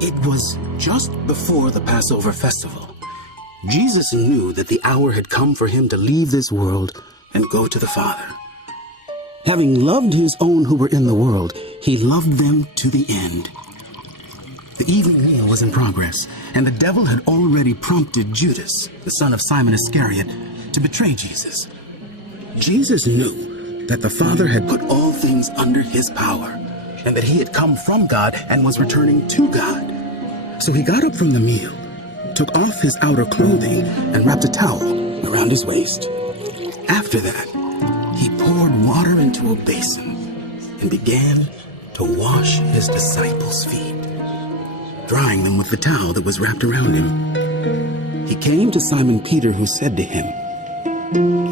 It was just before the Passover festival. Jesus knew that the hour had come for him to leave this world and go to the Father. Having loved his own who were in the world, he loved them to the end. The evening meal was in progress, and the devil had already prompted Judas, the son of Simon Iscariot, to betray Jesus. Jesus knew that the Father had put all things under his power, and that he had come from God and was returning to God. So he got up from the meal, took off his outer clothing, and wrapped a towel around his waist. After that, he poured water into a basin and began to wash his disciples' feet, drying them with the towel that was wrapped around him. He came to Simon Peter, who said to him,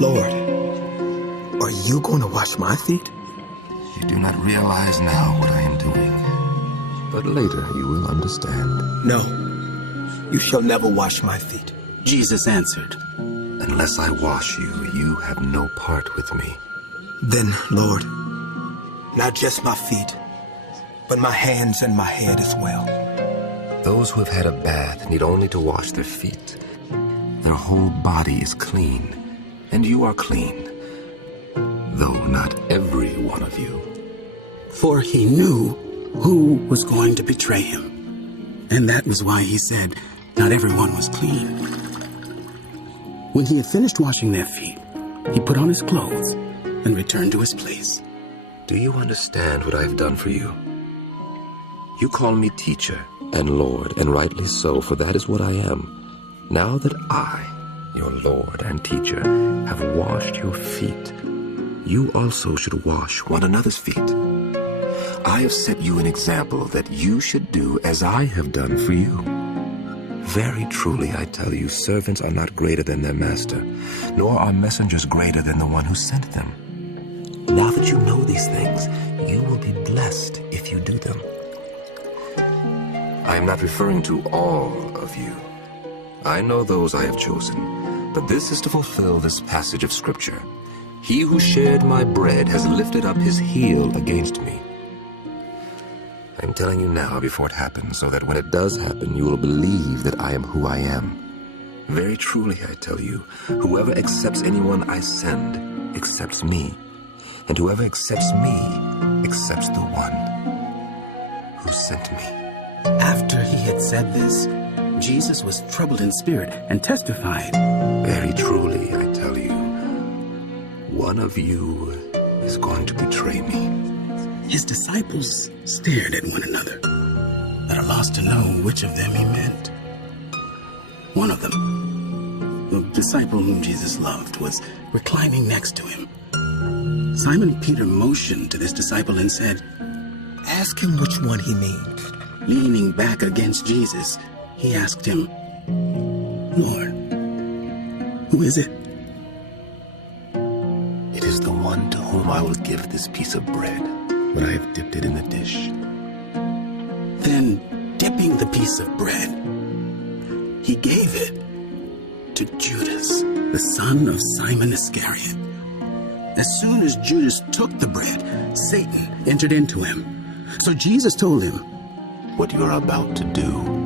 "Lord, are you going to wash my feet?" You do not realize now what I am doing, but later you will understand. No, you shall never wash my feet. Jesus answered, Unless I wash you, you have no part with me. Then, Lord, not just my feet, but my hands and my head as well. Those who have had a bath need only to wash their feet. Their whole body is clean, and you are clean, though not every one of you. for he knew who was going to betray him. And that was why he said, not everyone was clean. When he had finished washing their feet, he put on his clothes and returned to his place. Do you understand what I have done for you? You call me teacher and Lord, and rightly so, for that is what I am. Now that I, your Lord and teacher, have washed your feet, you also should wash one another's feet. I have set you an example that you should do as I have done for you. Very truly, I tell you, servants are not greater than their master, nor are messengers greater than the one who sent them. Now that you know these things, you will be blessed if you do them. I am not referring to all of you. I know those I have chosen, but this is to fulfill this passage of Scripture. He who shared my bread has lifted up his heel against me. I am telling you now before it happens, so that when it does happen, you will believe that I am who I am. Very truly, I tell you, whoever accepts anyone I send accepts me, and whoever accepts me accepts the one who sent me. After he had said this, Jesus was troubled in spirit and testified, Very truly, I tell you, one of you is going to betray me. His disciples stared at one another, at a loss to know which of them he meant. One of them, the disciple whom Jesus loved, was reclining next to him. Simon Peter motioned to this disciple and said, Ask him which one he means. Leaning back against Jesus, he asked him, Lord, who is it? It is the one to whom I will give this piece of bread when I have dipped it in the dish. Then, dipping the piece of bread, he gave it to Judas, the son of Simon Iscariot. As soon as Judas took the bread, Satan entered into him. So Jesus told him, What you are about to do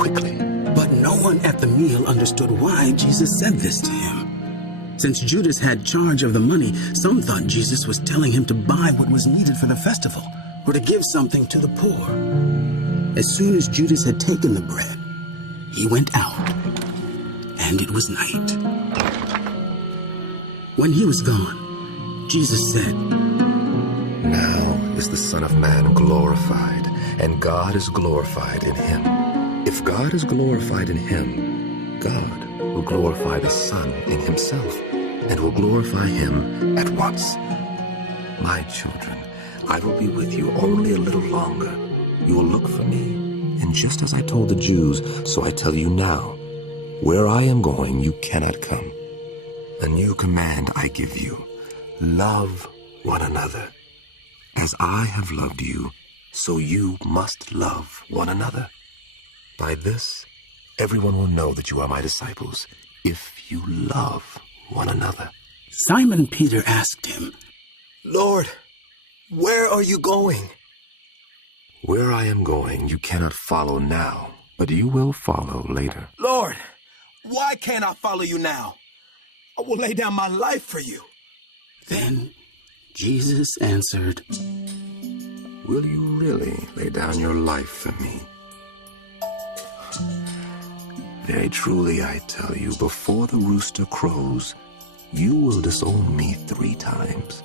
quickly. But no one at the meal understood why Jesus said this to him. Since Judas had charge of the money, some thought Jesus was telling him to buy what was needed for the festival, or to give something to the poor. As soon as Judas had taken the bread, he went out, and it was night. When he was gone, Jesus said, Now is the Son of Man glorified, and God is glorified in him. If God is glorified in him, God will glorify the Son in himself, and will glorify him at once. My children, I will be with you only a little longer. You will look for me, and just as I told the Jews, so I tell you now, where I am going, you cannot come. A new command I give you, love one another. As I have loved you, so you must love one another. By this, everyone will know that you are my disciples, if you love one another. Simon Peter asked him, Lord, where are you going? Where I am going, you cannot follow now, but you will follow later. Lord, why can't I follow you now? I will lay down my life for you. Then Jesus answered, Will you really lay down your life for me? Very truly I tell you, before the rooster crows, you will disown me 3 times.